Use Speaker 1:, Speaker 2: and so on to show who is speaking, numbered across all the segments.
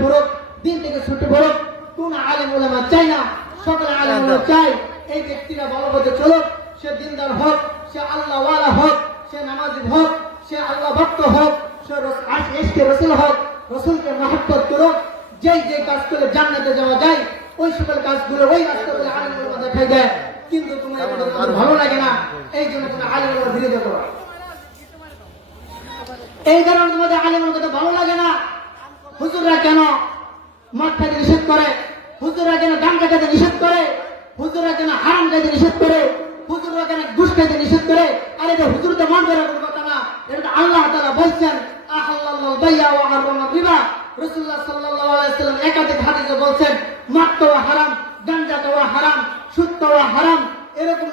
Speaker 1: পড়ুক দিন থেকে ছুটে পড়ুক কোন আলেম ওলামা চাই না সকল আলেম ওলামা চাই এই ব্যক্তিরা ভালো পথে চলুক সে দিনদার হোক সে আল্লাহ ওয়ালা হোক সে নামাজি হোক সে আল্লাহ ভক্ত হোক সে এসকে রসুল হোক রসুলকে মহব্বত করুক যেই যে কাজ করলে জান্নাতে যাওয়া যায় ওই সকল কাজগুলো ওই রাস্তাগুলো আলেম ওলামা দেখাই দেয়। কিন্তু এগুলো ভালো লাগে না এই জন্য তুমি আলেম ওলামা বিরোধিতা করো। এই কারণে তোমাদের আলেমের কথা ভালো লাগে না হুজুররা কেন খাইতে নিষেধ করে, হুজুররা যেন গান খাইতে নিষেধ করে, হুজুররা যেন হারাম খাইতে নিষেধ করে, হুজুররা যেন ঘুষ খাইতে নিষেধ করে, আরে এটা হুজুর তো মন করার কথা না এটা আল্লাহ তারা বলছেন একাধিক বলছেন হারাম হারাম, সুদ হারাম, এরকম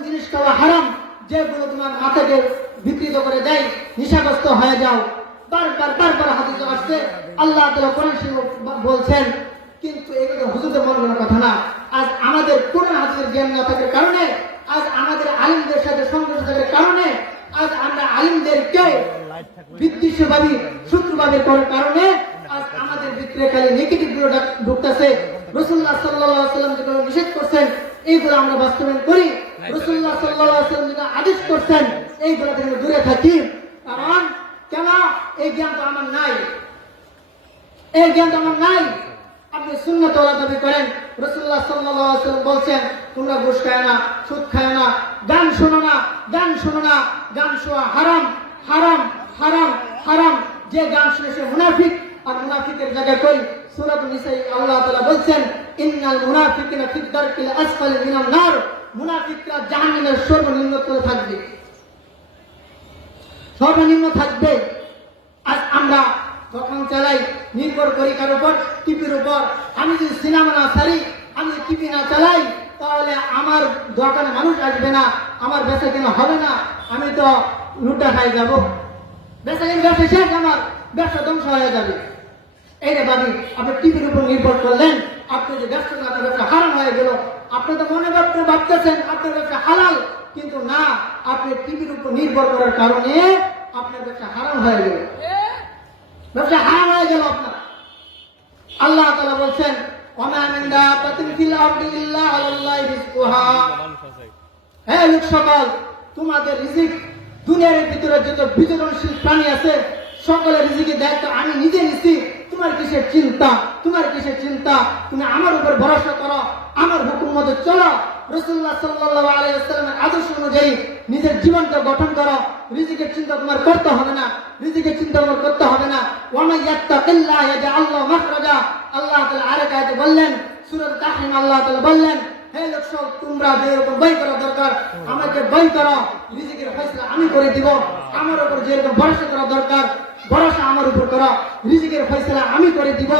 Speaker 1: বিকৃত করে দেয় হয়ে যাও। আসছে, আল্লাহ বলছেন কিন্তু এগুলো হুজুরদের মনে কথা না, আজ আমাদের কোরআন হাদিসের জ্ঞান না থাকার কারণে, আজ আমাদের আলিমদের সাথে সংঘর্ষ থাকার কারণে, আজ আমরা আলিমদেরকে বিদ্বেষভাবী শত্রুভাবে করার কারণে, আজ আমাদের ভিতরে খালি নেগেটিভগুলো ঢুকতেছে। রসুল্লাহ সাল্লাহ সাল্লাম যেগুলো নিষেধ করছেন, এইগুলো আমরা বাস্তবায়ন করি। রসুল্লাহ সাল্লাহ সাল্লাম যেগুলো আদেশ করছেন, এইগুলো থেকে দূরে থাকি। কারণ, কেন? এই জ্ঞান তো আমার নাই। এই জ্ঞান তো আমার নাই দাবি করেন রসুল্লাহ সাল্লাম বলছেন, তোমরা ঘুষ খায় না, সুদ খায় না, গান শোনো না, গান শোনো না, গান শোয়া হারাম হারাম হারাম হারাম। যে গান শুনে সে মুনাফিক, আর মুনাফিকের জায়গায় কই? সূরাত নিসাই আল্লাহ তাআলা বলছেন, ইন্নাল মুনাফিকিনা ফিদ দারকিল আসফালি মিনান নার। মুনাফিকরা জাহান্নামের সর্বনিম্ন তলে থাকবে। সর্বনিম্ন থাকবে। আজ আমরা যখন চালাই, নির্ভর করি কার উপর, টিভির উপর। আমি যদি সিনেমা না সারি আমি টিভি না চালাই, তাহলে আমার দোকানে মানুষ আসবে না, আমার বেচা কেনা হবে না, আমি তো লুটা খাই যাব। বেচা কেনা ব্যবসা শেষ আমার, ব্যবসা ধ্বংস হয়ে যাবে। এই রে ভাবি আপনি টিভির উপর নির্ভর করলেন, আপনি যে ব্যবসা না ব্যবসা হারাম হয়ে গেল। আপনি তো মনে ভাবতে ভাবতেছেন, আপনার ব্যবসা হালাল, কিন্তু না, আপনি টিভির উপর নির্ভর করার কারণে আপনার ব্যবসা হারাম হয়ে গেল। ব্যবসা হারাম হয়ে গেল আপনার। আল্লাহ তাআলা বলছেন সকল, তোমাদের দুনিয়ার ভিতরে প্রাণী আছে, সকলের দায়িত্ব আমি নিজে তোমার কিসের চিন্তা? তোমার কিসের চিন্তা? তুমি আমার উপর ভরসা করো, আমার হুকুম মতো চলো। আদর্শ অনুযায়ী নিজের জীবনটা গঠন করো। রিজিকের চিন্তা তোমার করতে হবে না। রিজিকের চিন্তা তোমার করতে হবে না। ওয়ামা ইয়াত্তাকিল্লাহ ইয়াজআল লাহু মাখরাজা। আল্লাহ তাআলা আরেক বললেন সূরা তাহরিম আল্লাহ বললেন, হে লোক সব তোমরা যে বই করা দরকার, আমাকে বই করো। রিজিকের ফয়সালা আমি করে দিব। আমার উপর যে এরকম ভরসা করা দরকার, ভরসা আমার উপর করো। রিজিকের ফয়সালা আমি করে দিব।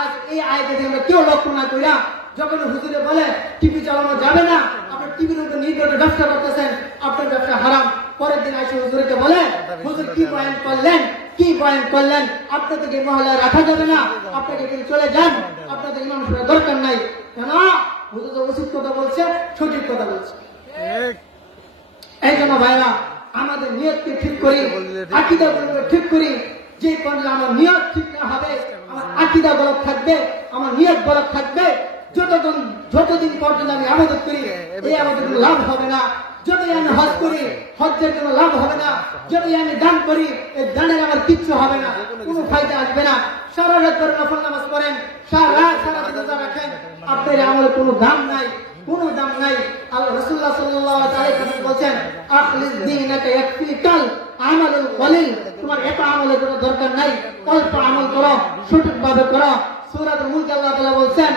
Speaker 1: আজ এই আয়তে আমরা কেউ লক্ষ্য না কইরা যখন হুজুরে বলে টিভি চালানো যাবে না আপনি টিভির উপর নির্ভর ব্যবসা করতেছেন আপনার ব্যবসা হারাম। পরের দিন আইসে হুজুরকে বলে হুজুর কি বয়ান করলেন? কি বয়ান করলেন? আপনাদেরকে মহলায় রাখা যাবে না আপনাকে কিন্তু চলে যান আপনাদের ইমাম সাহেবের দরকার নাই। কেন? হুজুর তো উচিত কথা বলছে সঠিক কথা বলছে। এই জন্য ভাইরা আমাদের নিয়তকে ঠিক করি আকিদা ঠিক করি। যে পর্যন্ত আমার নিয়ত ঠিক না হবে আমার আকিদা গলত থাকবে আমার নিয়ত গলত থাকবে যতদিন যতদিন পর্যন্ত আমি আবাদত করি এই আবাদত কোনো লাভ হবে না। যতই আমি হজ করি হজ্জের কোনো লাভ হবে না। যতই আমি দান করি এই দানের আমার কিচ্ছু হবে না। কোনো ফায়দা আসবে না। সারা রাত করে নফল নামাজ পড়েন সারা রাত সারা দিন রোজা রাখেন। আপনার আমলের কোনো দাম নাই কোনো দাম নাই। আল্লাহ রাসূলুল্লাহ সাল্লাল্লাহু আলাইহি ওয়াসাল্লাম বলেন আখলিস দীনাকা ইয়াকফিকাল আমালুল কলিল তোমার এত আমলের কোনো দরকার নাই। অল্প আমল করো সঠিকভাবে করো। মুলক আল্লাহ তাআলা বলেন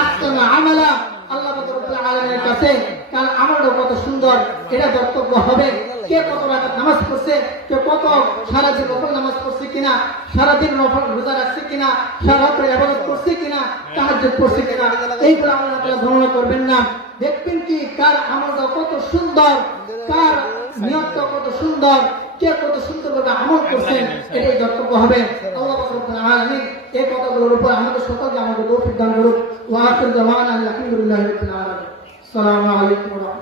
Speaker 1: আহসানু আমালা। আল্লাহ আলামিনের কাছে আমলটা কত সুন্দর এটা হবে। কে কত নামাজ পড়ছে, কে কত সারা দিন নফল নামাজ পড়ছে কিনা, সারা দিন নফল রোজা রাখছে কিনা, সারা রাত্রে ইবাদত করছে কিনা, তাহাজ্জুদ পড়ছে কিনা, এইগুলো আল্লাহ তাআলা করবেন না। দেখবেন কি, কার আমলটা কত সুন্দর, কার নিয়তটা কত সুন্দর, কে কত সুন্দরভাবে আমল করছেন এটাই কর্তব্য হবে। আল্লাহ রাব্বুল আলামিন এই কথাগুলোর উপর আমাদের সকলকে আমাদের তৌফিক দান করুক। ওয়াকুল জামান আলহামদুলিল্লাহ রাব্বিল আলামিন। আসসালামু আলাইকুম ওয়া